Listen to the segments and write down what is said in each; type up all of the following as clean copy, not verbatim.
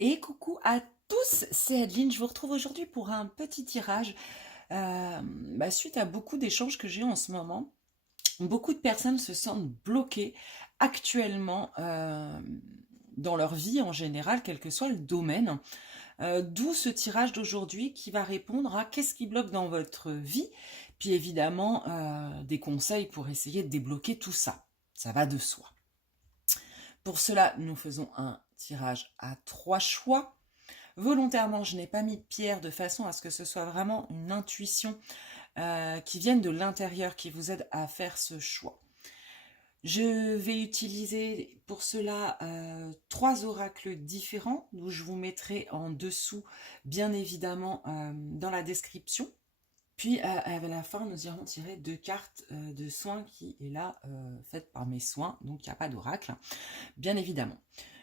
Et coucou à tous, c'est Adeline. Je vous retrouve aujourd'hui pour un petit tirage. Suite à beaucoup d'échanges que j'ai en ce moment, beaucoup de personnes se sentent bloquées actuellement dans leur vie en général, quel que soit le domaine. D'où ce tirage d'aujourd'hui qui va répondre à qu'est-ce qui bloque dans votre vie, puis évidemment des conseils pour essayer de débloquer tout ça. Ça va de soi. Pour cela, nous faisons un tirage à 3 choix. Volontairement, je n'ai pas mis de pierre de façon à ce que ce soit vraiment une intuition qui vienne de l'intérieur, qui vous aide à faire ce choix. Je vais utiliser pour cela 3 oracles différents, où je vous mettrai en dessous, bien évidemment, dans la description. Puis à la fin, nous irons tirer 2 cartes de soins qui est là, faite par mes soins, donc il n'y a pas d'oracle, bien évidemment.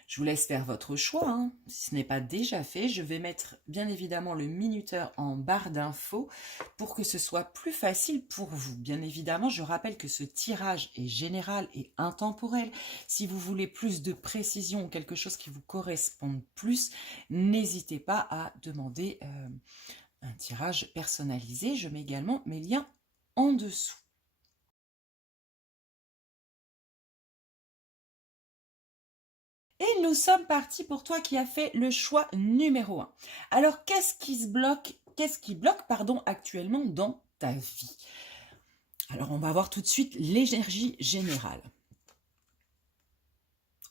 Je vous laisse faire votre choix, hein. Si ce n'est pas déjà fait, je vais mettre bien évidemment le minuteur en barre d'infos pour que ce soit plus facile pour vous. Bien évidemment, je rappelle que ce tirage est général et intemporel. Si vous voulez plus de précision ou quelque chose qui vous corresponde plus, n'hésitez pas à demander un tirage personnalisé. Je mets également mes liens en dessous. Et nous sommes partis pour toi qui as fait le choix numéro 1. Alors, qu'est-ce qui bloque actuellement dans ta vie? Alors, on va voir tout de suite l'énergie générale.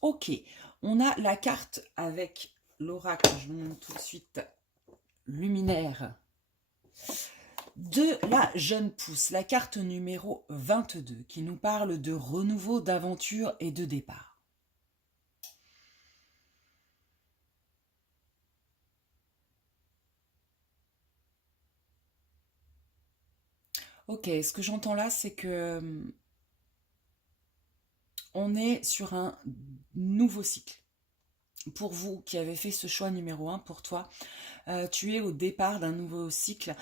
Ok, on a la carte avec l'oracle, je vous montre tout de suite, luminaire, de la jeune pousse, la carte numéro 22, qui nous parle de renouveau, d'aventure et de départ. Ok, ce que j'entends là, c'est que on est sur un nouveau cycle. Pour vous qui avez fait ce choix numéro 1, pour toi, tu es au départ d'un nouveau cycle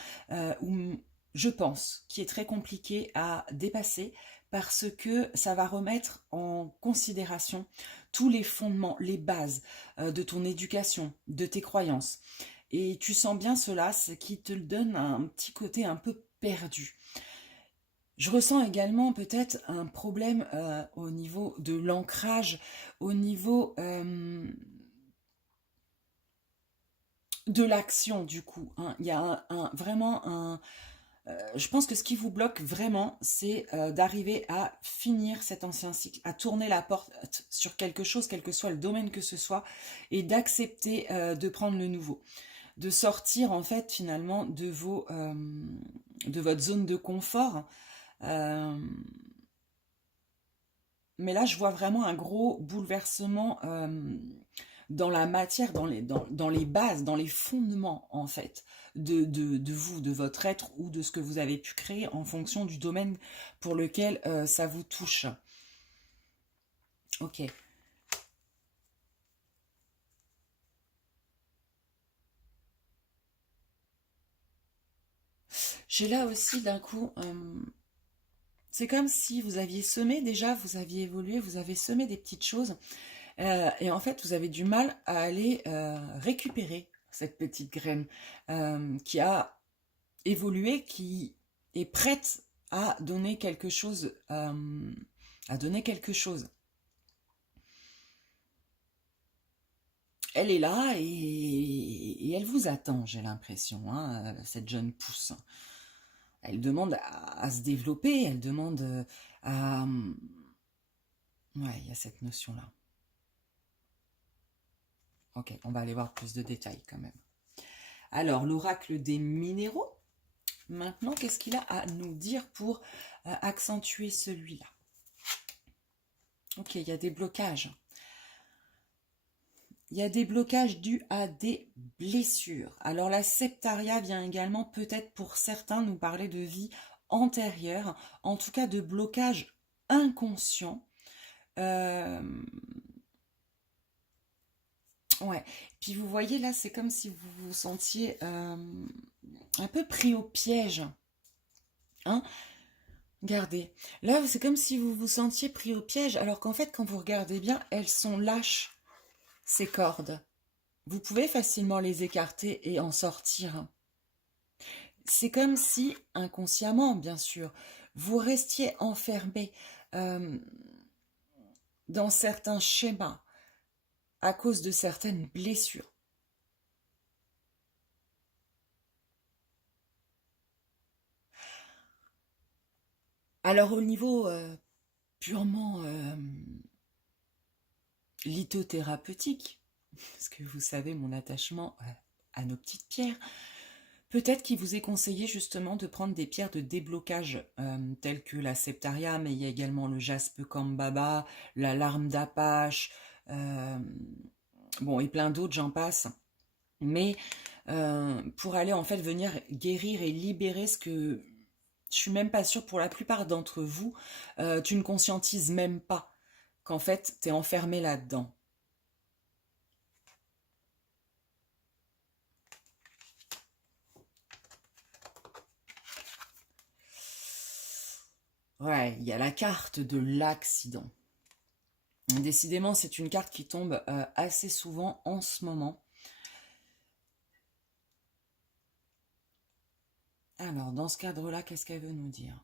où je pense qui est très compliqué à dépasser parce que ça va remettre en considération tous les fondements, les bases de ton éducation, de tes croyances. Et tu sens bien cela, ce qui te donne un petit côté un peu perdu. Je ressens également peut-être un problème au niveau de l'ancrage, au niveau de l'action du coup, hein. Il y a vraiment un... je pense que ce qui vous bloque vraiment, c'est d'arriver à finir cet ancien cycle, à tourner la porte sur quelque chose, quel que soit le domaine que ce soit, et d'accepter de prendre le nouveau. De sortir en fait finalement de votre zone de confort. Mais là, je vois vraiment un gros bouleversement dans la matière, dans les bases, dans les fondements, en fait, de vous, de votre être ou de ce que vous avez pu créer en fonction du domaine pour lequel ça vous touche. Ok. J'ai là aussi d'un coup... c'est comme si vous aviez semé déjà, vous aviez évolué, vous avez semé des petites choses. Et en fait, vous avez du mal à aller récupérer cette petite graine qui a évolué, qui est prête à donner quelque chose. Elle est là et elle vous attend, j'ai l'impression, hein, cette jeune pousse. Elle demande à se développer, elle demande à... Ouais, il y a cette notion-là. Ok, on va aller voir plus de détails quand même. Alors, l'oracle des minéraux. Maintenant, qu'est-ce qu'il a à nous dire pour accentuer celui-là? Ok, il y a des blocages. Il y a des blocages dus à des blessures. Alors, la septaria vient également peut-être pour certains nous parler de vie antérieure, en tout cas de blocages inconscients. Ouais. Puis vous voyez là, c'est comme si vous vous sentiez un peu pris au piège. Hein? Regardez. Là, c'est comme si vous vous sentiez pris au piège, alors qu'en fait, quand vous regardez bien, elles sont lâches, ces cordes. vous pouvez facilement les écarter et en sortir. C'est comme si, inconsciemment bien sûr, vous restiez enfermé euh, dans certains schémas à cause de certaines blessures. Alors au niveau purement lithothérapeutique, parce que vous savez mon attachement à nos petites pierres, peut-être qu'il vous est conseillé justement de prendre des pierres de déblocage telles que la septaria, mais il y a également le jaspe kambaba, la larme d'apache, bon et plein d'autres, j'en passe. Mais pour aller en fait venir guérir et libérer ce que je suis même pas sûre pour la plupart d'entre vous, tu ne conscientises même pas qu'en fait tu es enfermé là-dedans. Ouais, il y a la carte de l'accident. Décidément, c'est une carte qui tombe assez souvent en ce moment. Alors, dans ce cadre-là, qu'est-ce qu'elle veut nous dire?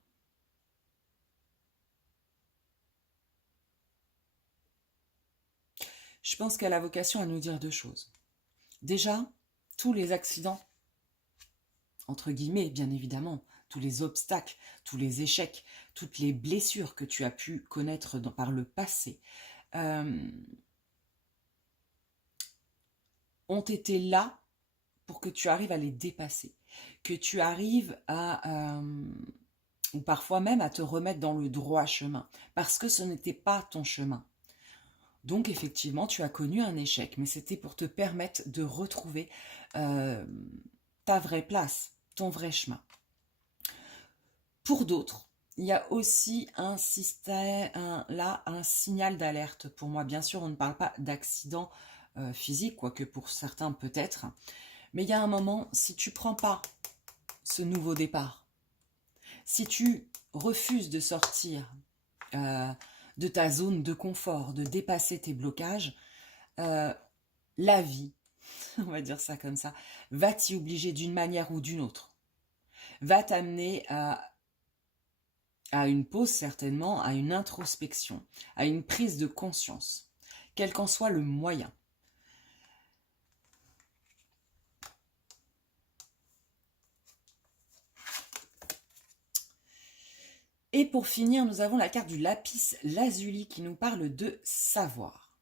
Je pense qu'elle a vocation à nous dire deux choses. Déjà, tous les accidents, entre guillemets, bien évidemment, tous les obstacles, tous les échecs, toutes les blessures que tu as pu connaître par le passé, ont été là pour que tu arrives à les dépasser, que tu arrives à, ou parfois même à te remettre dans le droit chemin, parce que ce n'était pas ton chemin. Donc effectivement, tu as connu un échec, mais c'était pour te permettre de retrouver ta vraie place, ton vrai chemin. Pour d'autres, il y a aussi un système, un signal d'alerte. Pour moi, bien sûr, on ne parle pas d'accident physique, quoique pour certains peut-être, mais il y a un moment, si tu ne prends pas ce nouveau départ, si tu refuses de sortir de ta zone de confort, de dépasser tes blocages, la vie, on va dire ça comme ça, va t'y obliger d'une manière ou d'une autre, va t'amener à une pause certainement, à une introspection, à une prise de conscience, quel qu'en soit le moyen. Et pour finir, nous avons la carte du lapis lazuli qui nous parle de savoir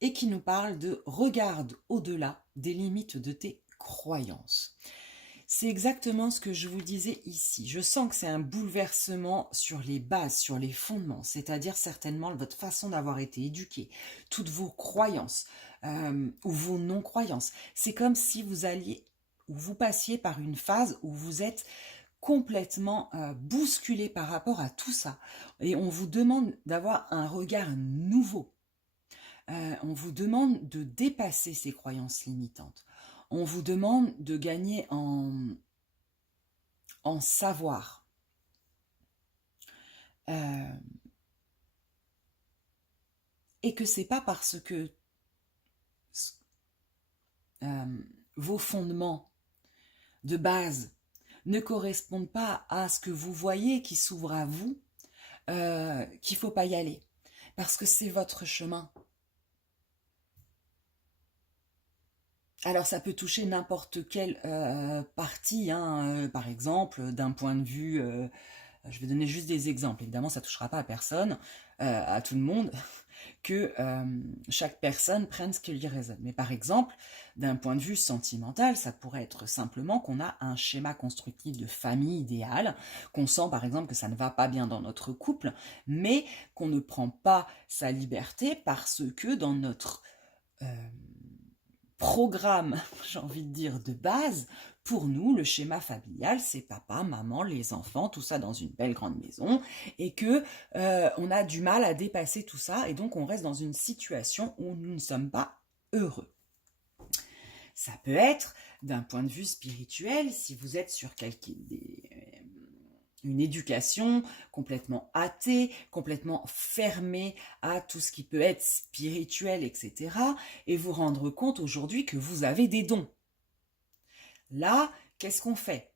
et qui nous parle de regarde au-delà des limites de tes croyances. C'est exactement ce que je vous disais ici. Je sens que c'est un bouleversement sur les bases, sur les fondements, c'est-à-dire certainement votre façon d'avoir été éduqué, toutes vos croyances ou vos non-croyances. C'est comme si vous alliez ou vous passiez par une phase où vous êtes complètement bousculé par rapport à tout ça. Et on vous demande d'avoir un regard nouveau. On vous demande de dépasser ces croyances limitantes. On vous demande de gagner en savoir. Et que c'est pas parce que vos fondements de base ne correspondent pas à ce que vous voyez qui s'ouvre à vous qu'il faut pas y aller. Parce que c'est votre chemin. Alors ça peut toucher n'importe quelle partie, hein, par exemple, d'un point de vue, je vais donner juste des exemples, évidemment ça ne touchera pas à personne, à tout le monde, que chaque personne prenne ce qui lui résonne. Mais par exemple, d'un point de vue sentimental, ça pourrait être simplement qu'on a un schéma constructif de famille idéale, qu'on sent par exemple que ça ne va pas bien dans notre couple, mais qu'on ne prend pas sa liberté parce que dans notre programme, j'ai envie de dire, de base, pour nous, le schéma familial, c'est papa, maman, les enfants, tout ça dans une belle grande maison, et que on a du mal à dépasser tout ça, et donc on reste dans une situation où nous ne sommes pas heureux. Ça peut être, d'un point de vue spirituel, si vous êtes sur une éducation complètement athée, complètement fermée à tout ce qui peut être spirituel, etc. Et vous rendre compte aujourd'hui que vous avez des dons. Là, qu'est-ce qu'on fait?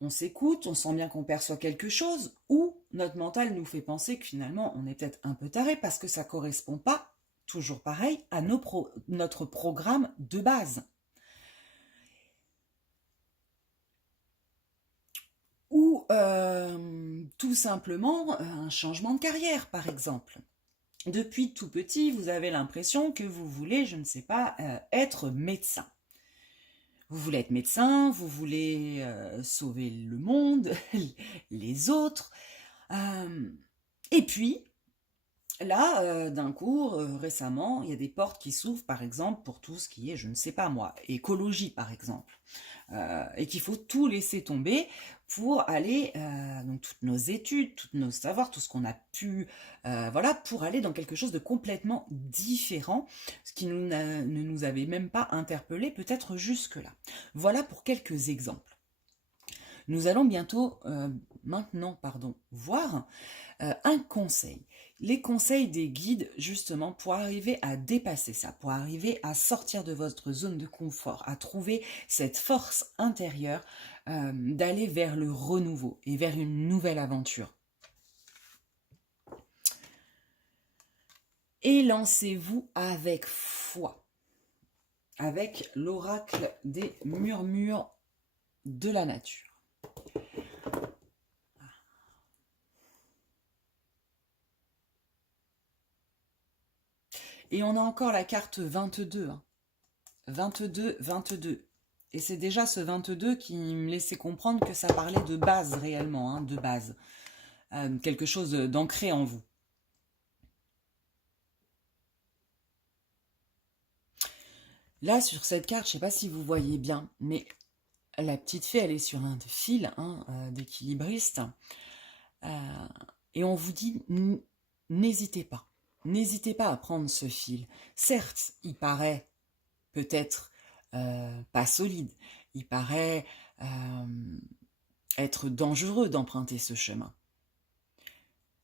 On s'écoute, on sent bien qu'on perçoit quelque chose, ou notre mental nous fait penser que finalement on est peut-être un peu taré parce que ça ne correspond pas, toujours pareil, à notre programme de base. Ou tout simplement un changement de carrière, par exemple. Depuis tout petit, vous avez l'impression que vous voulez, je ne sais pas, être médecin. Vous voulez être médecin, vous voulez sauver le monde, les autres. Et puis, là, d'un coup, récemment, il y a des portes qui s'ouvrent, par exemple, pour tout ce qui est, je ne sais pas moi, écologie, par exemple. Et qu'il faut tout laisser tomber pour aller, donc toutes nos études, tous nos savoirs, tout ce qu'on a pu, voilà, pour aller dans quelque chose de complètement différent, ce qui ne nous avait même pas interpellé peut-être jusque-là. Voilà pour quelques exemples. Nous allons maintenant, voir un conseil. Les conseils des guides, justement, pour arriver à dépasser ça, pour arriver à sortir de votre zone de confort, à trouver cette force intérieure d'aller vers le renouveau et vers une nouvelle aventure. Et lancez-vous avec foi, avec l'oracle des murmures de la nature. Et on a encore la carte 22. 22, 22. Et c'est déjà ce 22 qui me laissait comprendre que ça parlait de base réellement, hein, de base. Quelque chose d'ancré en vous. Là, sur cette carte, je ne sais pas si vous voyez bien, mais la petite fée, elle est sur un fil d'équilibriste. Et on vous dit, n'hésitez pas. N'hésitez pas à prendre ce fil. Certes, il paraît peut-être pas solide. Il paraît être dangereux d'emprunter ce chemin.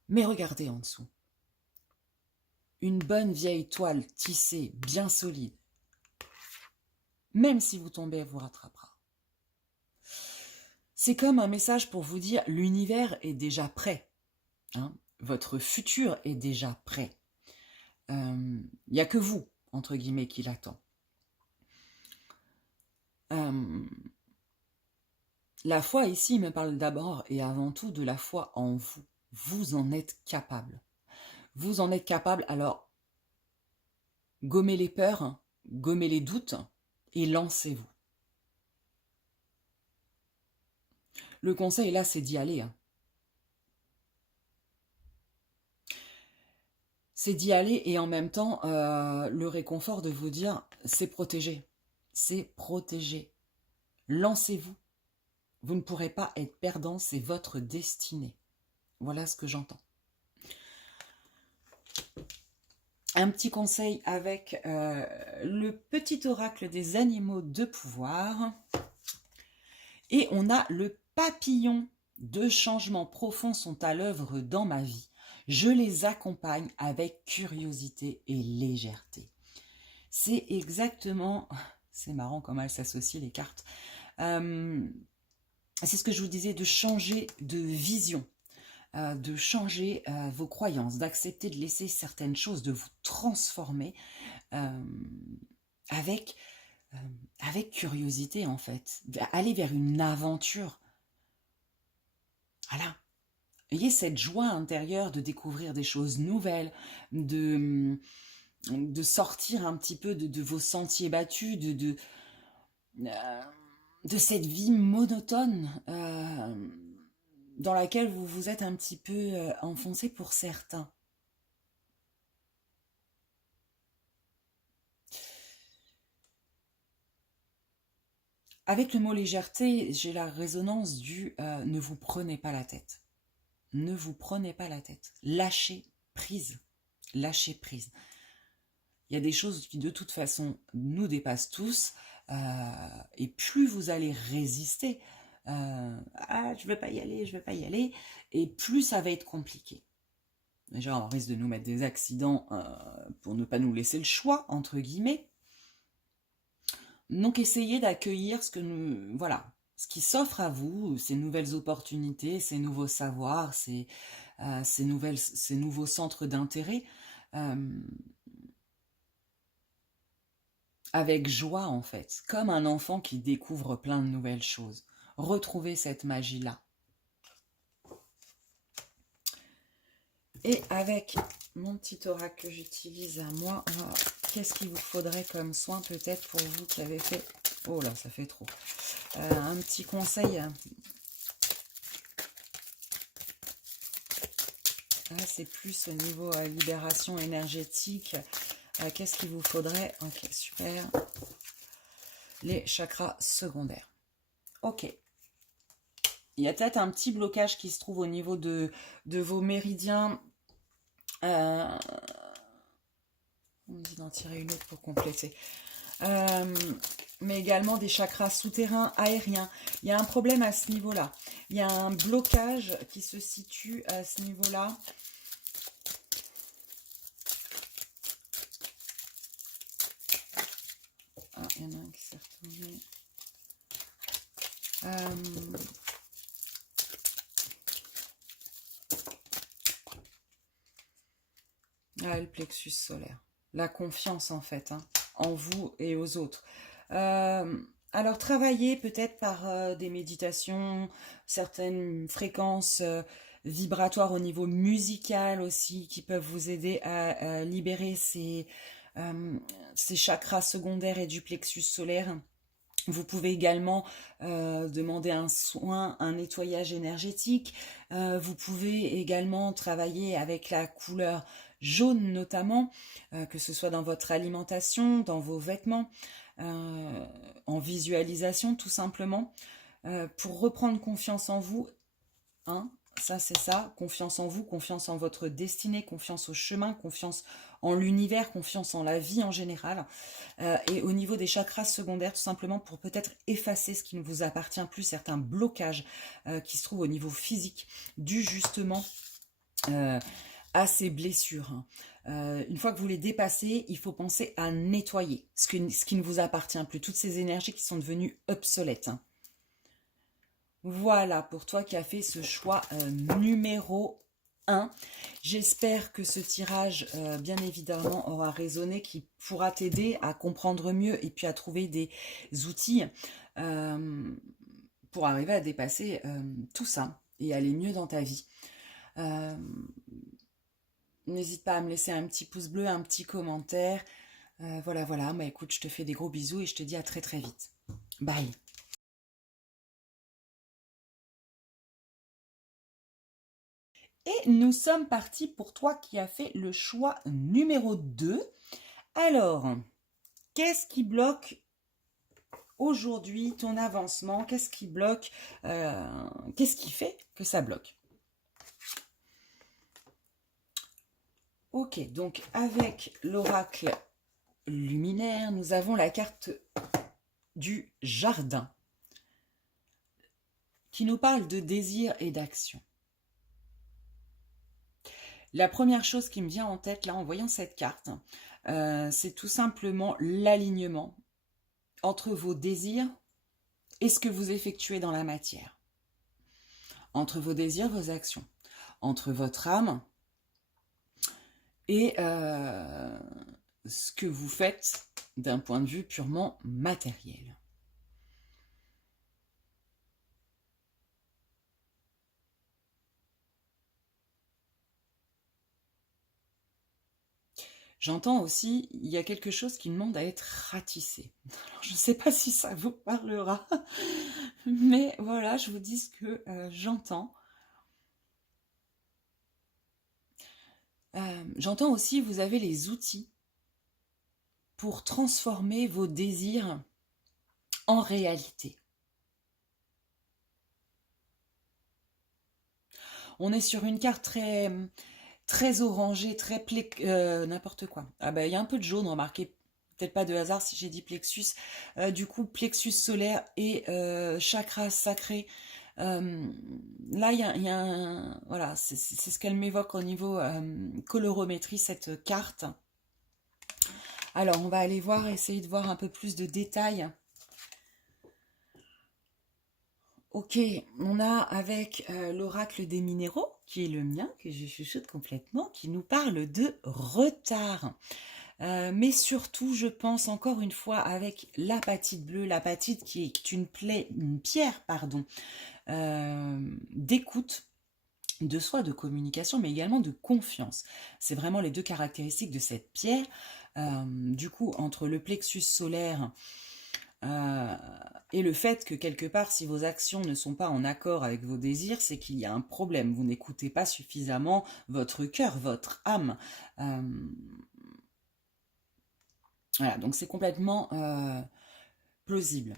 Mais regardez en dessous. Une bonne vieille toile tissée, bien solide. Même si vous tombez, elle vous rattrapera. C'est comme un message pour vous dire, l'univers est déjà prêt. Hein, votre futur est déjà prêt. Il n'y a que vous, entre guillemets, qui l'attend. La foi ici me parle d'abord et avant tout de la foi en vous. Vous en êtes capable. Vous en êtes capable, alors gommez les peurs, gommez les doutes et lancez-vous. Le conseil là, c'est d'y aller. C'est d'y aller et en même temps, le réconfort de vous dire, c'est protégé. C'est protégé. Lancez-vous. Vous ne pourrez pas être perdant, c'est votre destinée. Voilà ce que j'entends. Un petit conseil avec le petit oracle des animaux de pouvoir. Et on a le papillon. Deux changements profonds sont à l'œuvre dans ma vie. Je les accompagne avec curiosité et légèreté. C'est exactement... C'est marrant comment elles s'associent les cartes. C'est ce que je vous disais, de changer de vision. De changer vos croyances, d'accepter de laisser certaines choses, de vous transformer avec curiosité en fait, aller vers une aventure. Voilà. Ayez cette joie intérieure de découvrir des choses nouvelles, de sortir un petit peu de vos sentiers battus, de cette vie monotone dans laquelle vous vous êtes un petit peu enfoncé pour certains. Avec le mot légèreté, j'ai la résonance du ne vous prenez pas la tête. Ne vous prenez pas la tête. Lâchez prise. Lâchez prise. Il y a des choses qui de toute façon nous dépassent tous et plus vous allez résister, Ah, je veux pas y aller, je veux pas y aller, et plus ça va être compliqué. Déjà, on risque de nous mettre des accidents pour ne pas nous laisser le choix, entre guillemets. Donc, essayez d'accueillir voilà, ce qui s'offre à vous, ces nouvelles opportunités, ces nouveaux savoirs, ces nouveaux centres d'intérêt, euh, avec joie en fait, comme un enfant qui découvre plein de nouvelles choses. Retrouvez cette magie-là. Et avec mon petit oracle que j'utilise à moi, qu'est-ce qu'il vous faudrait comme soin peut-être pour vous qui avez fait... Oh là, ça fait trop. Un petit conseil. Là, c'est plus au niveau libération énergétique. Qu'est-ce qu'il vous faudrait? Ok, super. Les chakras secondaires. Ok. Il y a peut-être un petit blocage qui se trouve au niveau de vos méridiens. On me dit d'en tirer une autre pour compléter. Mais également des chakras souterrains, aériens. Il y a un problème à ce niveau-là. Il y a un blocage qui se situe à ce niveau-là. Ah, il y en a un qui s'est retourné. Le plexus solaire. La confiance en fait, hein, en vous et aux autres. Alors travaillez peut-être par des méditations, certaines fréquences vibratoires au niveau musical aussi qui peuvent vous aider à libérer ces chakras secondaires et du plexus solaire. Vous pouvez également demander un soin, un nettoyage énergétique. Vous pouvez également travailler avec la couleur jaune notamment, que ce soit dans votre alimentation, dans vos vêtements, en visualisation tout simplement, pour reprendre confiance en vous. Hein, ça c'est ça, confiance en vous, confiance en votre destinée, confiance au chemin, confiance en l'univers, confiance en la vie en général. Et au niveau des chakras secondaires, tout simplement pour peut-être effacer ce qui ne vous appartient plus, certains blocages qui se trouvent au niveau physique, dû justement à ces blessures. Une fois que vous les dépassez, il faut penser à nettoyer ce qui ne vous appartient plus, toutes ces énergies qui sont devenues obsolètes. Voilà pour toi qui as fait ce choix numéro 1. J'espère que ce tirage, bien évidemment, aura résonné, qui pourra t'aider à comprendre mieux et puis à trouver des outils pour arriver à dépasser tout ça et aller mieux dans ta vie. N'hésite pas à me laisser un petit pouce bleu, un petit commentaire. Voilà. Bah, écoute, je te fais des gros bisous et je te dis à très très vite. Bye. Et nous sommes partis pour toi qui as fait le choix numéro 2. Alors, qu'est-ce qui bloque aujourd'hui ton avancement? Qu'est-ce qui bloque? Qu'est-ce qui fait que ça bloque? Ok, donc avec l'oracle luminaire, nous avons la carte du jardin qui nous parle de désir et d'action. La première chose qui me vient en tête là en voyant cette carte, c'est tout simplement l'alignement entre vos désirs et ce que vous effectuez dans la matière. Entre vos désirs, vos actions. Entre votre âme et ce que vous faites d'un point de vue purement matériel. J'entends aussi, il y a quelque chose qui demande à être ratissé. Alors, je ne sais pas si ça vous parlera, mais voilà, je vous dis ce que j'entends. J'entends aussi, vous avez les outils pour transformer vos désirs en réalité. On est sur une carte très orangée, très n'importe quoi. Ah ben, il y a un peu de jaune, remarquez. peut-être pas de hasard si j'ai dit plexus. Du coup, plexus solaire et chakra sacré. Là, il y a voilà, c'est ce qu'elle m'évoque au niveau colorométrie, cette carte. Alors, on va aller voir, essayer de voir un peu plus de détails. Ok, on a avec l'oracle des minéraux, qui est le mien, que je chuchote complètement, qui nous parle de retard. Mais surtout, je pense encore une fois avec l'apatite bleue, l'apatite qui est une pierre, pardon, d'écoute de soi, de communication, mais également de confiance. C'est vraiment les deux caractéristiques de cette pierre. Du coup, entre le plexus solaire et le fait que quelque part, si vos actions ne sont pas en accord avec vos désirs, c'est qu'il y a un problème. Vous n'écoutez pas suffisamment votre cœur, votre âme. Voilà, donc c'est complètement plausible.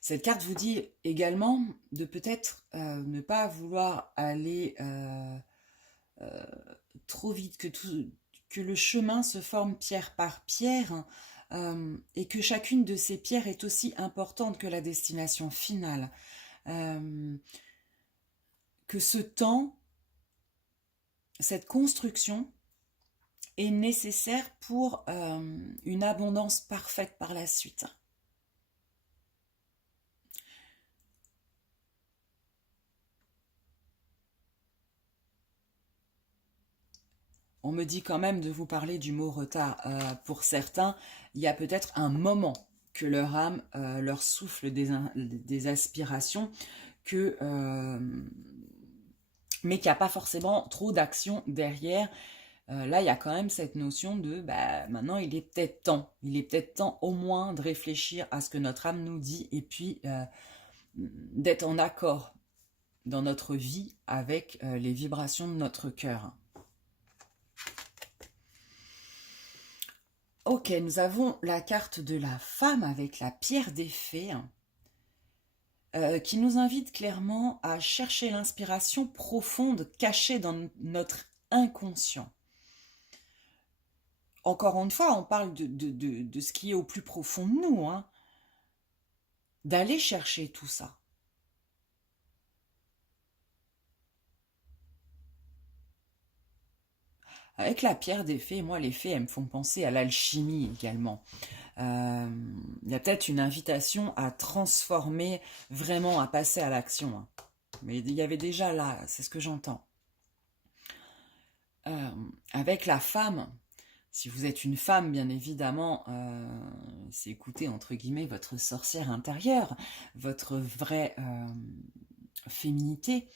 Cette carte vous dit également de peut-être ne pas vouloir aller trop vite, que le chemin se forme pierre par pierre et que chacune de ces pierres est aussi importante que la destination finale. Que ce temps, cette construction est nécessaire pour une abondance parfaite par la suite. On me dit quand même de vous parler du mot retard. Pour certains, il y a peut-être un moment que leur âme leur souffle des aspirations, mais qu'il n'y a pas forcément trop d'action derrière. Là, il y a quand même cette notion de maintenant, il est peut-être temps. Il est peut-être temps au moins de réfléchir à ce que notre âme nous dit et puis d'être en accord dans notre vie avec les vibrations de notre cœur. Ok, nous avons la carte de la femme avec la pierre des fées qui nous invite clairement à chercher l'inspiration profonde cachée dans notre inconscient. Encore une fois, on parle de ce qui est au plus profond de nous, hein, d'aller chercher tout ça. Avec la pierre des fées, moi les fées, elles me font penser à l'alchimie également. Il y a peut-être une invitation à transformer, vraiment à passer à l'action. Hein. Mais il y avait déjà là, c'est ce que j'entends. Avec la femme, si vous êtes une femme, bien évidemment, c'est écouter, entre guillemets, votre sorcière intérieure, votre vraie féminité,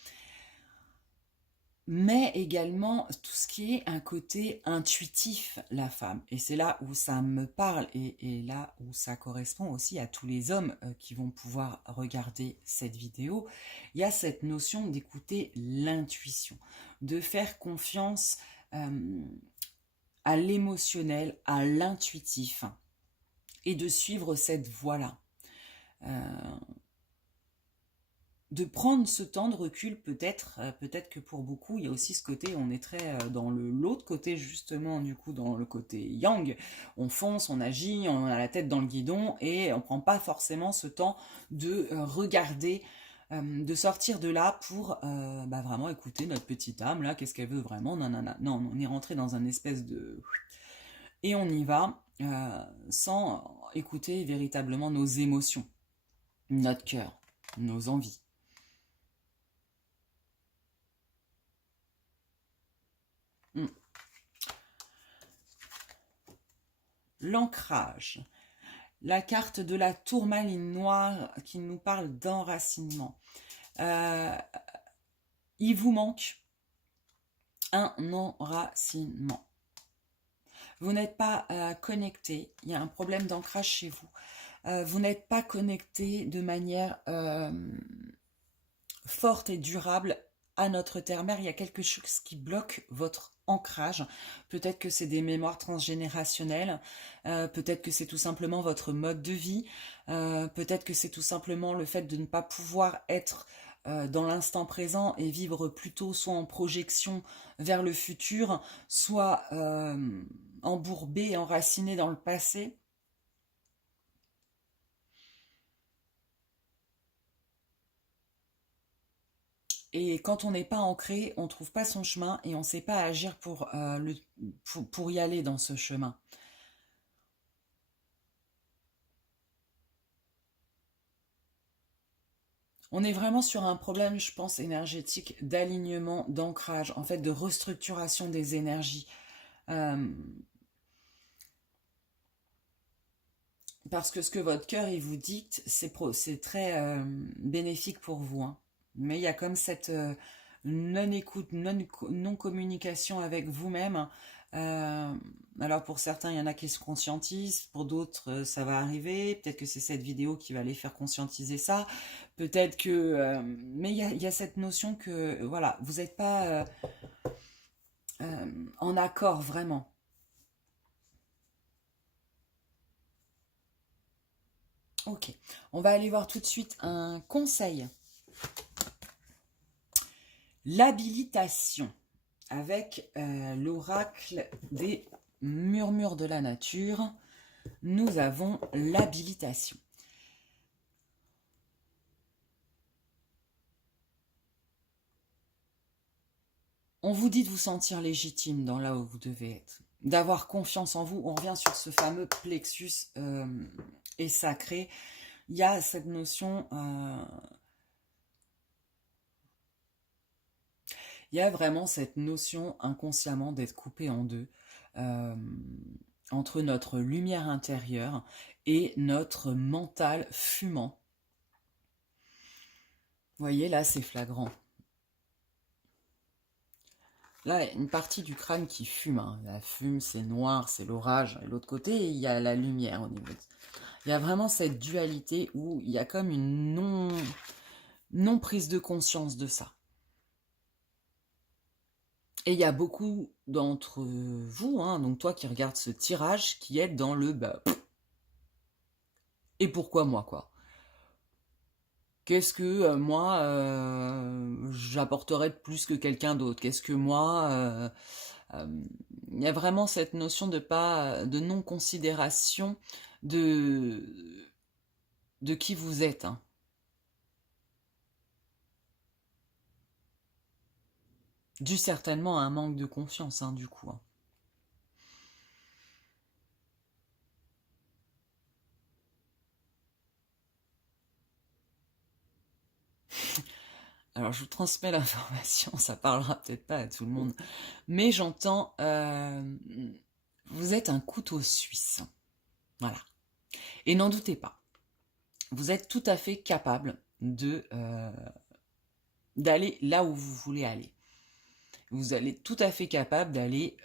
mais également tout ce qui est un côté intuitif, la femme. Et c'est là où ça me parle et là où ça correspond aussi à tous les hommes qui vont pouvoir regarder cette vidéo. Il y a cette notion d'écouter l'intuition, de faire confiance à l'émotionnel, à l'intuitif et de suivre cette voie-là. De prendre ce temps de recul, peut-être que pour beaucoup, il y a aussi ce côté, on est très dans l'autre côté, justement, du coup, dans le côté yang, on fonce, on agit, on a la tête dans le guidon, et on prend pas forcément ce temps de regarder, de sortir de là pour vraiment écouter notre petite âme, là, qu'est-ce qu'elle veut vraiment, nanana. Non, on est rentré dans un espèce de... Et on y va sans écouter véritablement nos émotions, notre cœur, nos envies. L'ancrage, la carte de la tourmaline noire qui nous parle d'enracinement. Il vous manque un enracinement. Vous n'êtes pas connecté, il y a un problème d'ancrage chez vous. Vous n'êtes pas connecté de manière forte et durable à notre terre-mère. Il y a quelque chose qui bloque votre ancrage. Peut-être que c'est des mémoires transgénérationnelles, peut-être que c'est tout simplement votre mode de vie, peut-être que c'est tout simplement le fait de ne pas pouvoir être dans l'instant présent et vivre plutôt soit en projection vers le futur, soit embourbé, enraciné dans le passé. Et quand on n'est pas ancré, on ne trouve pas son chemin et on ne sait pas agir pour y aller dans ce chemin. On est vraiment sur un problème, je pense, énergétique, d'alignement, d'ancrage, en fait, de restructuration des énergies. Euh, parce que ce que votre cœur, il vous dicte, c'est très bénéfique pour vous, hein. Mais il y a comme cette non-écoute, non-communication avec vous-même. Euh, alors pour certains, il y en a qui se conscientisent, pour d'autres, ça va arriver. Peut-être que c'est cette vidéo qui va les faire conscientiser ça. Peut-être que... mais il y a cette notion que, voilà, vous n'êtes pas en accord vraiment. Ok, on va aller voir tout de suite un conseil. L'habilitation avec l'oracle des murmures de la nature. Nous avons l'habilitation. On vous dit de vous sentir légitime dans là où vous devez être, d'avoir confiance en vous. On revient sur ce fameux plexus et sacré. Il y a cette notion, il y a vraiment cette notion inconsciemment d'être coupé en deux entre notre lumière intérieure et notre mental fumant. Vous voyez, là, c'est flagrant. Là, il y a une partie du crâne qui fume, hein. La fume, c'est noir, c'est l'orage. Et de l'autre côté, il y a la lumière au niveau. Il y a vraiment cette dualité où il y a comme une non prise de conscience de ça. Et il y a beaucoup d'entre vous, hein, donc toi qui regardes ce tirage, qui est dans le bah, et pourquoi moi, quoi. Qu'est-ce que moi j'apporterais de plus que quelqu'un d'autre? Qu'est-ce que moi euh, il y a vraiment cette notion de non-considération de, de qui vous êtes, hein. Dû certainement à un manque de confiance, hein, du coup, hein. Alors je vous transmets l'information, ça parlera peut-être pas à tout le monde, mais j'entends, vous êtes un couteau suisse, voilà. Et n'en doutez pas, vous êtes tout à fait capable d'aller là où vous voulez aller. Vous êtes tout à fait capable d'aller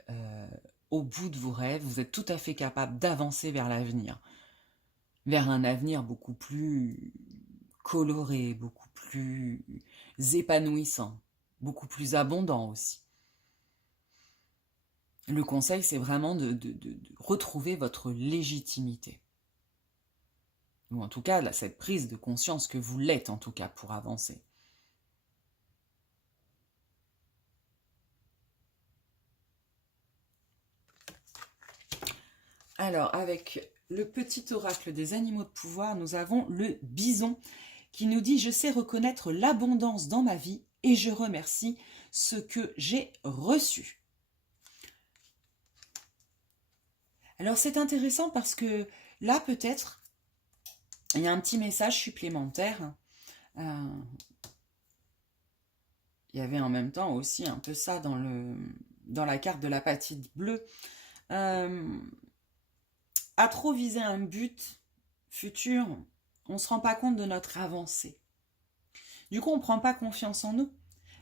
au bout de vos rêves, vous êtes tout à fait capable d'avancer vers l'avenir, vers un avenir beaucoup plus coloré, beaucoup plus épanouissant, beaucoup plus abondant aussi. Le conseil, c'est vraiment de retrouver votre légitimité. Ou en tout cas, là, cette prise de conscience que vous l'êtes, en tout cas, pour avancer. Alors, avec le petit oracle des animaux de pouvoir, nous avons le bison qui nous dit « Je sais reconnaître l'abondance dans ma vie et je remercie ce que j'ai reçu. » Alors, c'est intéressant parce que là, peut-être, il y a un petit message supplémentaire. Il y avait en même temps aussi un peu ça dans la carte de l'apatite bleue. À trop viser un but futur, on ne se rend pas compte de notre avancée. Du coup, on ne prend pas confiance en nous.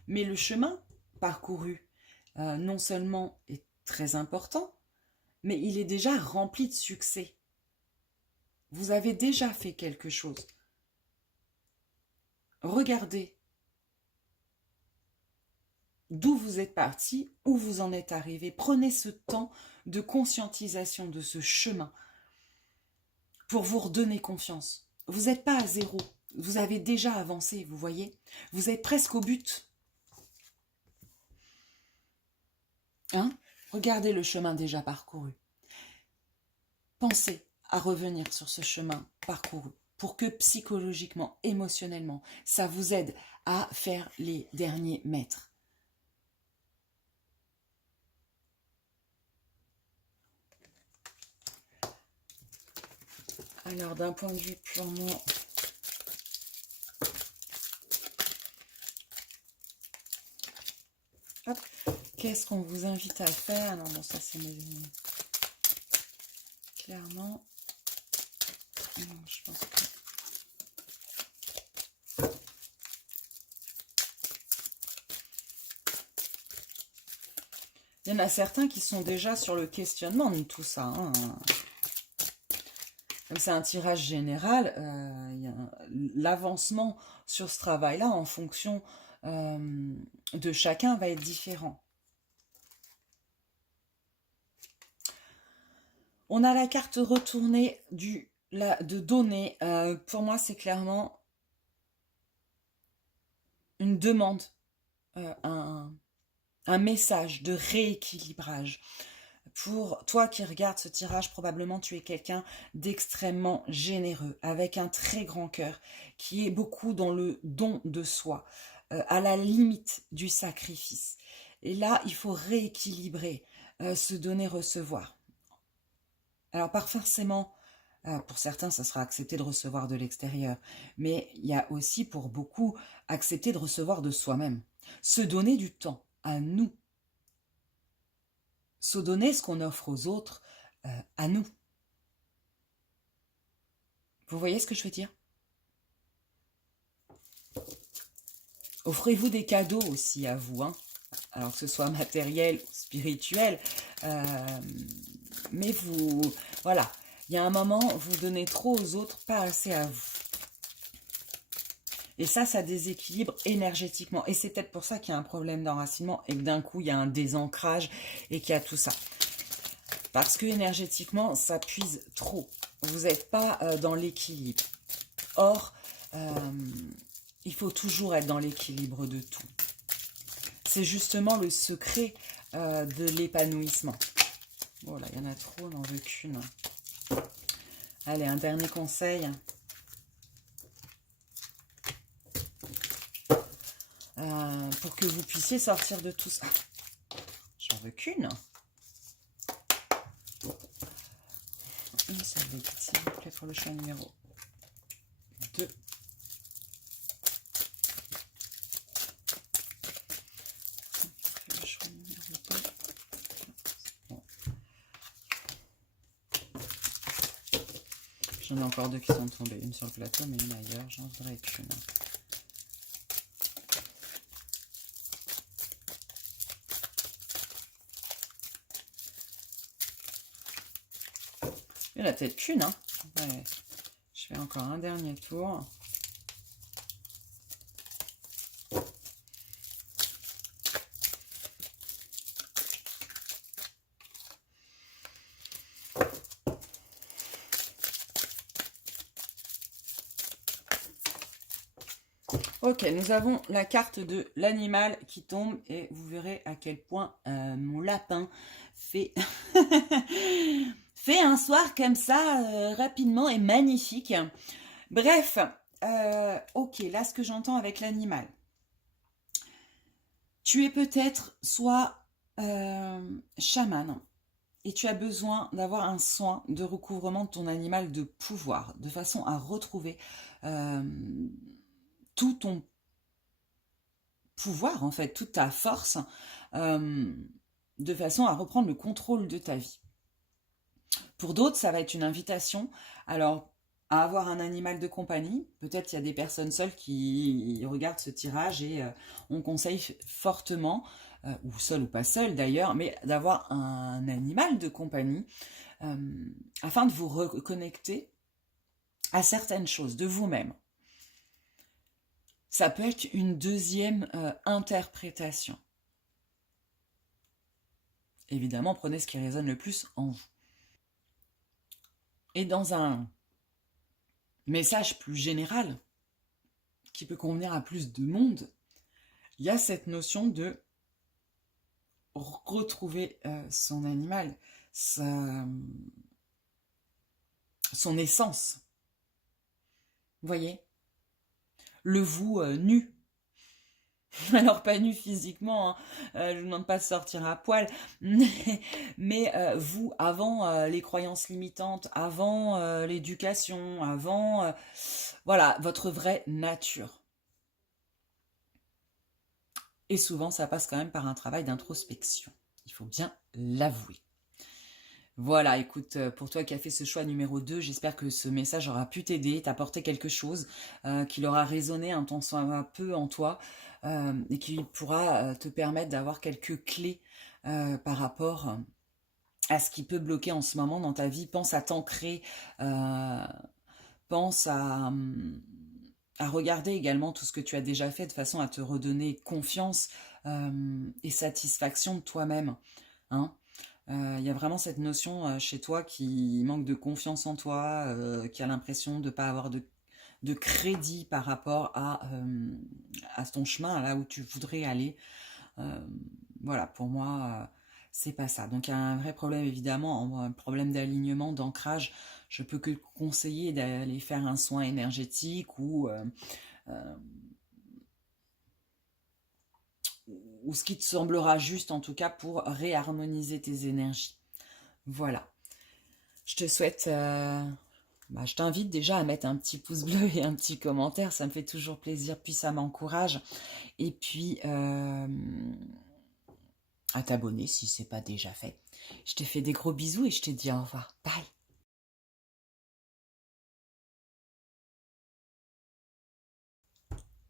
Mais le chemin parcouru, non seulement est très important, mais il est déjà rempli de succès. Vous avez déjà fait quelque chose. Regardez d'où vous êtes parti, où vous en êtes arrivé. Prenez ce temps de conscientisation de ce chemin pour vous redonner confiance. Vous n'êtes pas à zéro. Vous avez déjà avancé, vous voyez. Vous êtes presque au but. Hein? Regardez le chemin déjà parcouru. Pensez à revenir sur ce chemin parcouru pour que psychologiquement, émotionnellement, ça vous aide à faire les derniers mètres. Alors, d'un point de vue purement... Qu'est-ce qu'on vous invite à faire? Non, bon, ça c'est clairement... Non, je pense que... Il y en a certains qui sont déjà sur le questionnement de tout ça. Hein. Comme c'est un tirage général, l'avancement sur ce travail-là, en fonction de chacun, va être différent. On a la carte retournée de donner. Pour moi, c'est clairement une demande, un message de rééquilibrage. Pour toi qui regardes ce tirage, probablement tu es quelqu'un d'extrêmement généreux, avec un très grand cœur, qui est beaucoup dans le don de soi, à la limite du sacrifice. Et là, il faut rééquilibrer ce donner-recevoir. Alors, pas forcément, pour certains, ça sera accepter de recevoir de l'extérieur, mais il y a aussi pour beaucoup accepter de recevoir de soi-même. Se donner du temps à nous. Se donner ce qu'on offre aux autres à nous. Vous voyez ce que je veux dire? Offrez-vous des cadeaux aussi à vous, hein. Alors que ce soit matériel ou spirituel, mais vous, voilà, il y a un moment, vous donnez trop aux autres, pas assez à vous. Et ça déséquilibre énergétiquement. Et c'est peut-être pour ça qu'il y a un problème d'enracinement et que d'un coup, il y a un désancrage et qu'il y a tout ça. Parce que énergétiquement, ça puise trop. Vous n'êtes pas dans l'équilibre. Or, il faut toujours être dans l'équilibre de tout. C'est justement le secret de l'épanouissement. Oh là, il y en a trop, on n'en veut qu'une. Allez, un dernier conseil. Pour que vous puissiez sortir de tout ça. J'en veux qu'une. Une seule bête, s'il vous plaît, pour le choix numéro 2. Le choix numéro 2. Bon. J'en ai encore deux qui sont tombées. Une sur le plateau, mais une ailleurs. J'en voudrais qu'une. Il y en a peut-être qu'une, hein. Ouais. Je fais encore un dernier tour. Ok, nous avons la carte de l'animal qui tombe et vous verrez à quel point mon lapin fait... fait un soir comme ça, rapidement et magnifique. Bref, ok, là ce que j'entends avec l'animal. Tu es peut-être soit chaman et tu as besoin d'avoir un soin de recouvrement de ton animal de pouvoir, de façon à retrouver tout ton pouvoir, en fait, toute ta force, de façon à reprendre le contrôle de ta vie. Pour d'autres, ça va être une invitation, alors, à avoir un animal de compagnie. Peut-être il y a des personnes seules qui regardent ce tirage et on conseille fortement, ou seul ou pas seul d'ailleurs, mais d'avoir un animal de compagnie afin de vous reconnecter à certaines choses de vous-même. Ça peut être une deuxième interprétation. Évidemment, prenez ce qui résonne le plus en vous. Et dans un message plus général, qui peut convenir à plus de monde, il y a cette notion de retrouver son animal, son essence. Vous voyez? Le vous nu. Alors pas nu physiquement, hein, je vous demande pas de sortir à poil, mais vous, avant les croyances limitantes, avant l'éducation, avant, voilà, votre vraie nature. Et souvent, ça passe quand même par un travail d'introspection. Il faut bien l'avouer. Voilà, écoute, pour toi qui as fait ce choix numéro 2, j'espère que ce message aura pu t'aider, t'apporter quelque chose, qu'il aura résonné un tant soit peu en toi, et qui pourra te permettre d'avoir quelques clés par rapport à ce qui peut bloquer en ce moment dans ta vie. Pense à t'ancrer, euh, pense à regarder également tout ce que tu as déjà fait de façon à te redonner confiance et satisfaction de toi-même. Hein. Il y a vraiment cette notion chez toi qui manque de confiance en toi, qui a l'impression de ne pas avoir de crédit par rapport à ton chemin, là où tu voudrais aller. Euh, voilà, pour moi, c'est pas ça. Donc il y a un vrai problème évidemment, un problème d'alignement, d'ancrage. Je peux que conseiller d'aller faire un soin énergétique euh, ou ce qui te semblera juste en tout cas pour réharmoniser tes énergies. Voilà. Je te souhaite, je t'invite déjà à mettre un petit pouce bleu et un petit commentaire, ça me fait toujours plaisir, puis ça m'encourage. Et puis à t'abonner si c'est pas déjà fait. Je te fais des gros bisous et je te dis au revoir. Bye.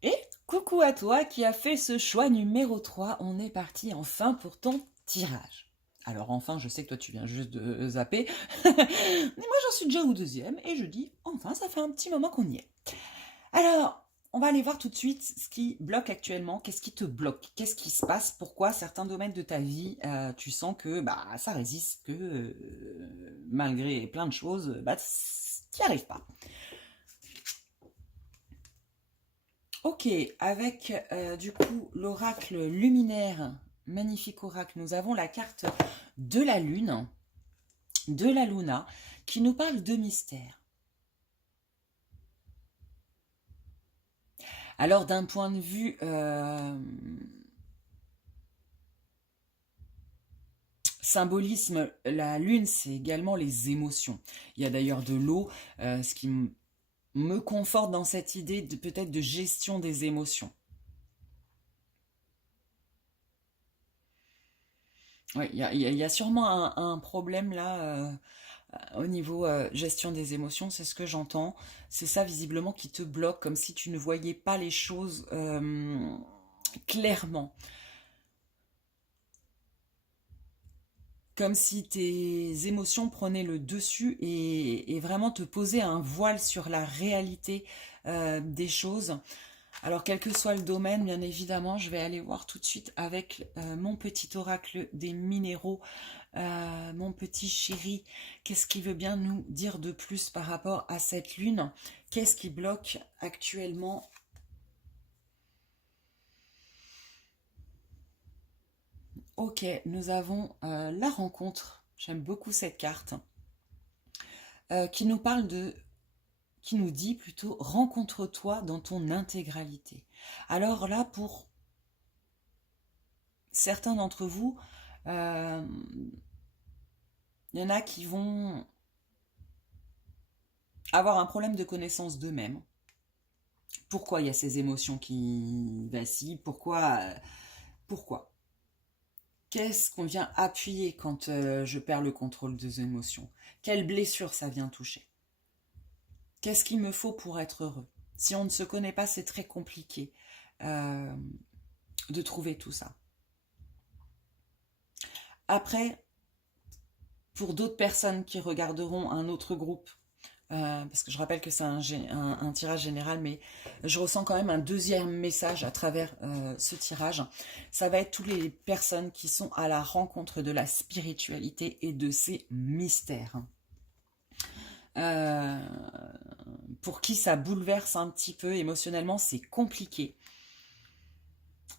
Et coucou à toi qui as fait ce choix numéro 3. On est parti enfin pour ton tirage. Alors enfin, je sais que toi tu viens juste de zapper. Mais moi j'en suis déjà au deuxième et je dis enfin, ça fait un petit moment qu'on y est. Alors, on va aller voir tout de suite ce qui bloque actuellement. Qu'est-ce qui te bloque? Qu'est-ce qui se passe? Pourquoi certains domaines de ta vie, tu sens que ça résiste, que malgré plein de choses, tu n'y arrives pas. Ok, avec du coup l'oracle luminaire, magnifique oracle, nous avons la carte de la lune, de la luna, qui nous parle de mystère. Alors d'un point de vue symbolisme, la lune, c'est également les émotions. Il y a d'ailleurs de l'eau, ce qui me conforte dans cette idée de peut-être de gestion des émotions. Oui, il y a sûrement un problème là au niveau gestion des émotions, c'est ce que j'entends. C'est ça visiblement qui te bloque, comme si tu ne voyais pas les choses clairement. Comme si tes émotions prenaient le dessus et vraiment te posaient un voile sur la réalité des choses. Alors, quel que soit le domaine, bien évidemment, je vais aller voir tout de suite avec mon petit oracle des minéraux, mon petit chéri. Qu'est-ce qu'il veut bien nous dire de plus par rapport à cette lune? Qu'est-ce qui bloque actuellement? Ok, nous avons la rencontre. J'aime beaucoup cette carte. Qui nous parle qui nous dit plutôt rencontre-toi dans ton intégralité. Alors là, pour certains d'entre vous, il y en a qui vont avoir un problème de connaissance d'eux-mêmes. Pourquoi il y a ces émotions qui vacillent? Pourquoi Qu'est-ce qu'on vient appuyer quand je perds le contrôle des émotions? Quelle blessure ça vient toucher? Qu'est-ce qu'il me faut pour être heureux? Si on ne se connaît pas, c'est très compliqué de trouver tout ça. Après, pour d'autres personnes qui regarderont un autre groupe, parce que je rappelle que c'est un tirage général, mais je ressens quand même un deuxième message à travers ce tirage. Ça va être toutes les personnes qui sont à la rencontre de la spiritualité et de ses mystères. Pour qui ça bouleverse un petit peu émotionnellement, c'est compliqué.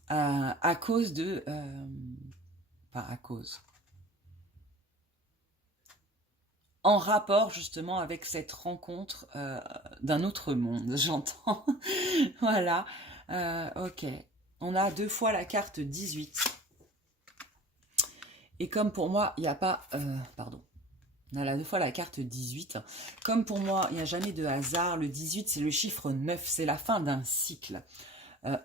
À cause de... pas à cause. en rapport justement avec cette rencontre d'un autre monde, j'entends. Voilà. Ok. On a 2 fois la carte 18. Et comme pour moi, il n'y a pas... pardon. On a 2 fois la carte 18. Comme pour moi, il n'y a jamais de hasard. Le 18, c'est le chiffre 9. C'est la fin d'un cycle.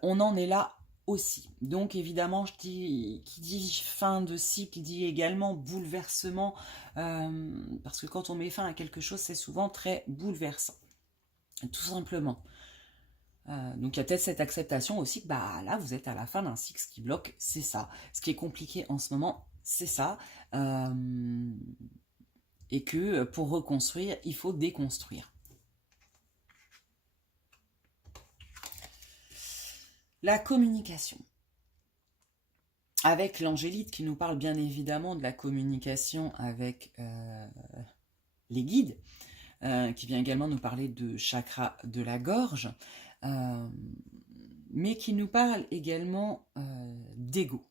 On en est là aussi. Donc évidemment, qui dit fin de cycle, dit également bouleversement. Parce que quand on met fin à quelque chose, c'est souvent très bouleversant. Tout simplement. Donc il y a peut-être cette acceptation aussi que bah, là, vous êtes à la fin d'un cycle. Ce qui bloque, c'est ça. Ce qui est compliqué en ce moment, c'est ça. Et que pour reconstruire, il faut déconstruire. La communication. Avec l'angélite qui nous parle bien évidemment de la communication avec les guides, qui vient également nous parler de chakra de la gorge, mais qui nous parle également d'ego.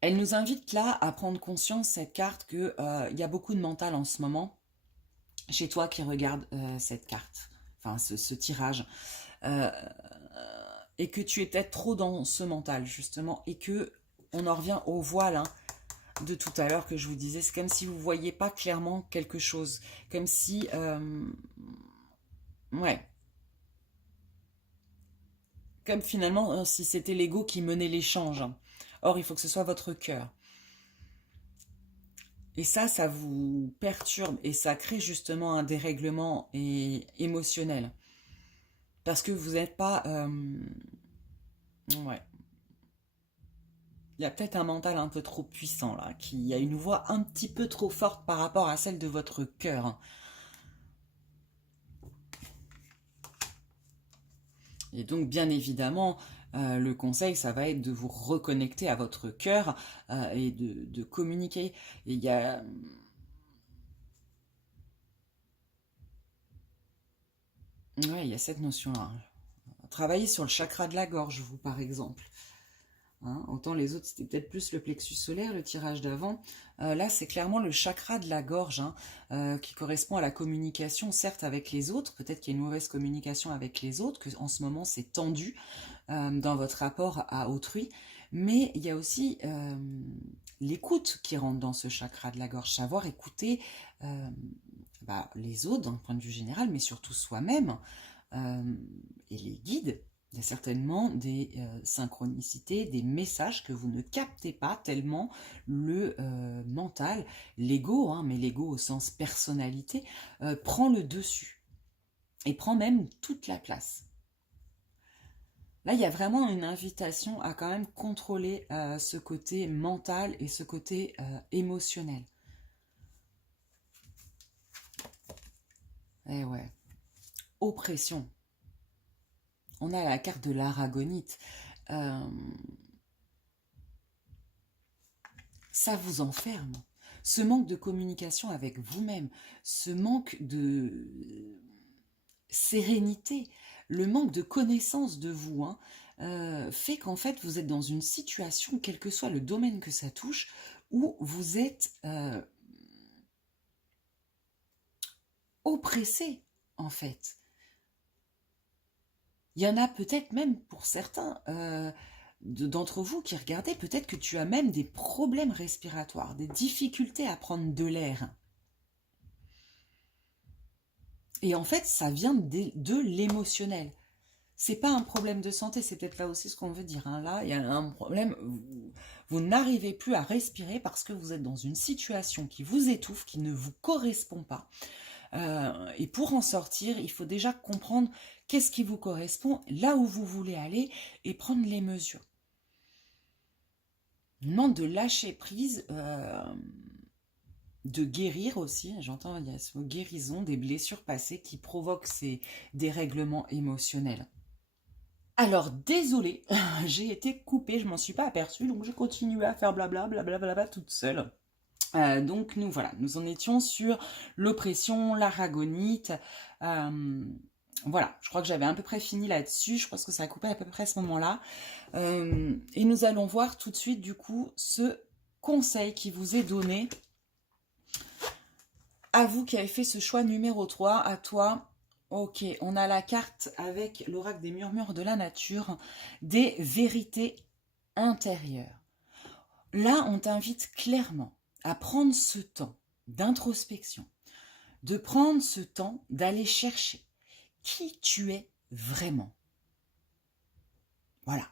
Elle nous invite là à prendre conscience, cette carte, qu'il y a beaucoup de mental en ce moment, chez toi qui regarde cette carte, enfin ce tirage, et que tu es peut-être trop dans ce mental, justement, et que on en revient au voile hein, de tout à l'heure que je vous disais, c'est comme si vous ne voyez pas clairement quelque chose, comme si... ouais. Comme finalement, si c'était l'ego qui menait l'échange. Or, il faut que ce soit votre cœur. Et ça vous perturbe et ça crée justement un dérèglement émotionnel. Parce que vous n'êtes pas... ouais. Il y a peut-être un mental un peu trop puissant là, qui a une voix un petit peu trop forte par rapport à celle de votre cœur. Et donc, bien évidemment, le conseil, ça va être de vous reconnecter à votre cœur et de communiquer. Et il y a... ouais, il y a cette notion-là. Travailler sur le chakra de la gorge, vous, par exemple. Hein, autant les autres, c'était peut-être plus le plexus solaire, le tirage d'avant. Là, c'est clairement le chakra de la gorge hein, qui correspond à la communication, certes, avec les autres. Peut-être qu'il y a une mauvaise communication avec les autres, qu'en ce moment, c'est tendu dans votre rapport à autrui. Mais il y a aussi l'écoute qui rentre dans ce chakra de la gorge. Savoir écouter les autres d'un point de vue général, mais surtout soi-même et les guides. Il y a certainement des synchronicités, des messages que vous ne captez pas tellement le mental, l'ego, hein, mais l'ego au sens personnalité, prend le dessus et prend même toute la place. Là, il y a vraiment une invitation à quand même contrôler ce côté mental et ce côté émotionnel. Eh ouais. Oppression. On a la carte de l'aragonite. Ça vous enferme. Ce manque de communication avec vous-même, ce manque de sérénité, le manque de connaissance de vous, hein, fait qu'en fait, vous êtes dans une situation, quel que soit le domaine que ça touche, où vous êtes oppressé, en fait. Il y en a peut-être même pour certains d'entre vous qui regardez, peut-être que tu as même des problèmes respiratoires, des difficultés à prendre de l'air. Et en fait, ça vient de l'émotionnel. C'est pas un problème de santé, c'est peut-être là aussi ce qu'on veut dire. Hein. Là, il y a un problème, vous n'arrivez plus à respirer parce que vous êtes dans une situation qui vous étouffe, qui ne vous correspond pas. Et pour en sortir, il faut déjà comprendre qu'est-ce qui vous correspond, là où vous voulez aller, et prendre les mesures. Il demande de lâcher prise, de guérir aussi, j'entends, il y a ce mot guérison, des blessures passées qui provoquent ces dérèglements émotionnels. Alors, désolée, j'ai été coupée, je m'en suis pas aperçue, donc j'ai continué à faire blabla toute seule. Donc nous en étions sur l'oppression, l'aragonite. Voilà, je crois que j'avais à peu près fini là-dessus. Je pense que ça a coupé à peu près à ce moment-là. Et nous allons voir tout de suite du coup ce conseil qui vous est donné, à vous qui avez fait ce choix numéro 3, à toi. Ok, on a la carte avec l'oracle des murmures de la nature, des vérités intérieures. Là, on t'invite clairement à prendre ce temps d'introspection, de prendre ce temps d'aller chercher qui tu es vraiment. Voilà.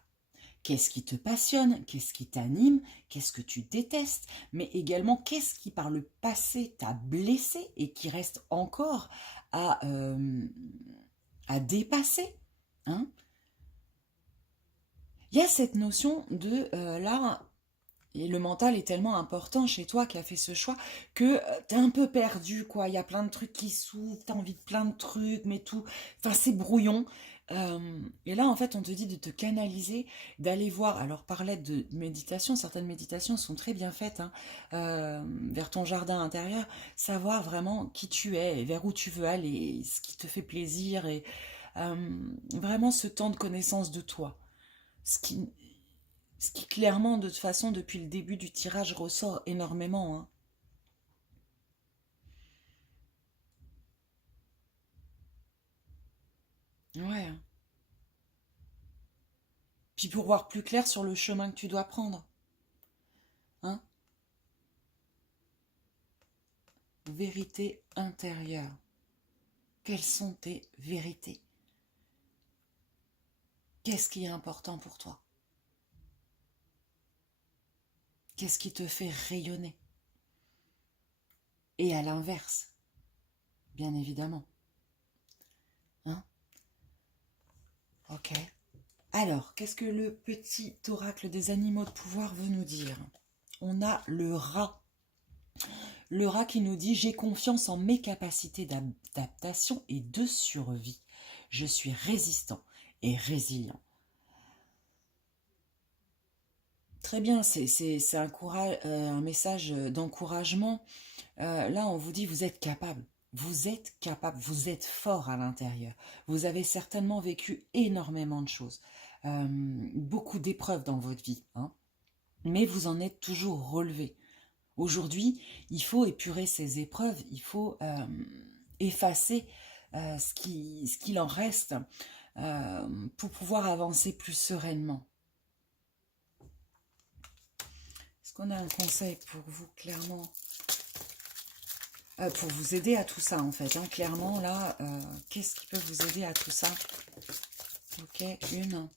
Qu'est-ce qui te passionne? Qu'est-ce qui t'anime? Qu'est-ce que tu détestes? Mais également, qu'est-ce qui par le passé t'a blessé et qui reste encore à dépasser, hein? Il y a cette notion de là, et le mental est tellement important chez toi qui a fait ce choix que t'es un peu perdu, quoi. Il y a plein de trucs qui s'ouvrent, t'as envie de plein de trucs, mais tout, enfin c'est brouillon. Et là, en fait, on te dit de te canaliser, d'aller voir. Alors, par l'aide de méditation, certaines méditations sont très bien faites, hein, vers ton jardin intérieur, savoir vraiment qui tu es, et vers où tu veux aller, ce qui te fait plaisir, et vraiment ce temps de connaissance de toi. Ce qui, ce qui clairement, de toute façon, depuis le début du tirage, ressort énormément, hein. Ouais. Puis pour voir plus clair sur le chemin que tu dois prendre, hein. Vérité intérieure. Quelles sont tes vérités? Qu'est-ce qui est important pour toi? Qu'est-ce qui te fait rayonner? Et à l'inverse, bien évidemment. Hein? Ok. Alors, qu'est-ce que le petit oracle des animaux de pouvoir veut nous dire? On a le rat. Le rat qui nous dit « J'ai confiance en mes capacités d'adaptation et de survie. Je suis résistant et résilient. » Très bien, c'est un message d'encouragement. Là, on vous dit « Vous êtes capable. Vous êtes capable. Vous êtes fort à l'intérieur. Vous avez certainement vécu énormément de choses. Beaucoup d'épreuves dans votre vie. Hein, mais vous en êtes toujours relevé. Aujourd'hui, il faut épurer ces épreuves, il faut effacer ce qu'il en reste pour pouvoir avancer plus sereinement. Est-ce qu'on a un conseil pour vous, clairement, pour vous aider à tout ça, en fait, hein, clairement, là, qu'est-ce qui peut vous aider à tout ça? Ok, une...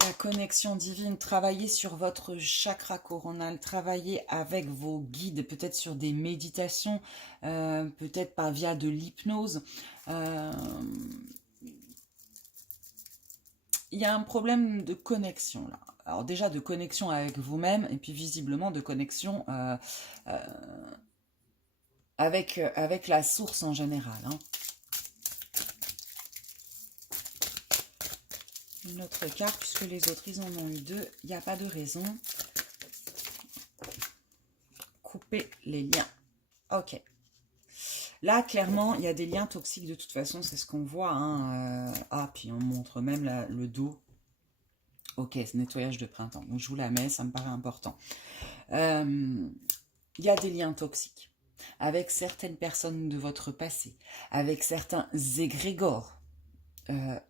La connexion divine, travaillez sur votre chakra coronal, travaillez avec vos guides, peut-être sur des méditations, peut-être pas via de l'hypnose. Il y a un problème de connexion là. Alors déjà de connexion avec vous-même et puis visiblement de connexion avec la source en général. Hein. Une autre carte, puisque les autres, ils en ont eu deux. Il n'y a pas de raison. Couper les liens. Ok. Là, clairement, il y a des liens toxiques de toute façon. C'est ce qu'on voit. Hein. Ah, puis on montre même le dos. Ok, ce nettoyage de printemps. Donc, je vous la mets, ça me paraît important. Il y a des liens toxiques avec certaines personnes de votre passé, avec certains égrégores.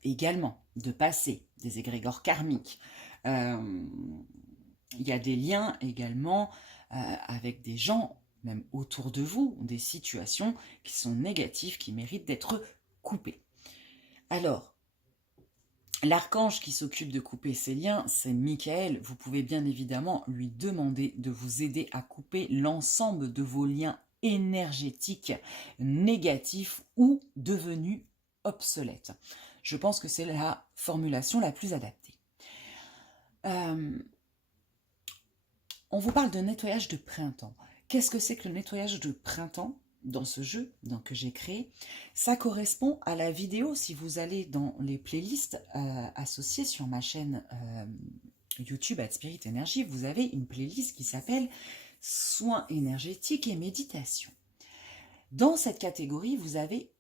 Également de passé, des égrégores karmiques. Il y a des liens également avec des gens, même autour de vous, des situations qui sont négatives, qui méritent d'être coupées. Alors, l'archange qui s'occupe de couper ces liens, c'est Michael. Vous pouvez bien évidemment lui demander de vous aider à couper l'ensemble de vos liens énergétiques négatifs ou devenus obsolètes. Je pense que c'est la formulation la plus adaptée. On vous parle de nettoyage de printemps. Qu'est-ce que c'est que le nettoyage de printemps dans ce jeu que j'ai créé? Ça correspond à la vidéo, si vous allez dans les playlists associées sur ma chaîne YouTube Spirit Energy, vous avez une playlist qui s'appelle Soins énergétiques et méditation. Dans cette catégorie, vous avez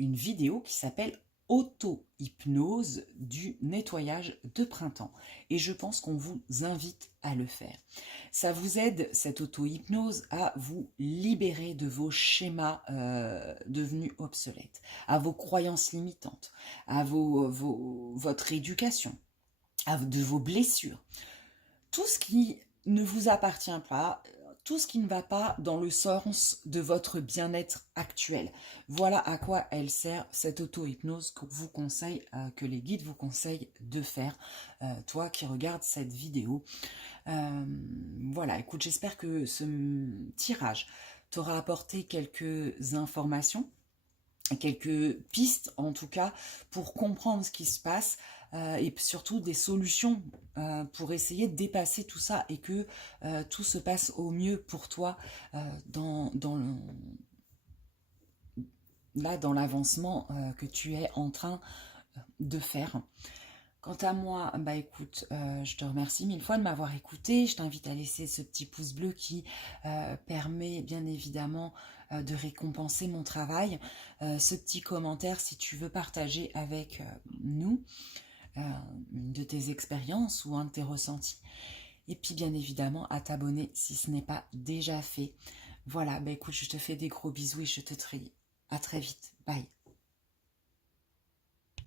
une vidéo qui s'appelle auto-hypnose du nettoyage de printemps. Et je pense qu'on vous invite à le faire. Ça vous aide, cette auto-hypnose, à vous libérer de vos schémas devenus obsolètes, à vos croyances limitantes, à votre éducation, de vos blessures. Tout ce qui ne vous appartient pas, tout ce qui ne va pas dans le sens de votre bien-être actuel. Voilà à quoi elle sert, cette auto-hypnose que les guides vous conseillent de faire, toi qui regardes cette vidéo. Voilà, écoute, j'espère que ce tirage t'aura apporté quelques informations, quelques pistes en tout cas, pour comprendre ce qui se passe et surtout des solutions pour essayer de dépasser tout ça et que tout se passe au mieux pour toi dans l'avancement que tu es en train de faire. Quant à moi, bah écoute, je te remercie mille fois de m'avoir écouté. Je t'invite à laisser ce petit pouce bleu qui permet bien évidemment de récompenser mon travail. Ce petit commentaire si tu veux partager avec nous une de tes expériences ou un de tes ressentis. Et puis bien évidemment à t'abonner si ce n'est pas déjà fait. Voilà, bah écoute, je te fais des gros bisous et je te dis à très vite. Bye.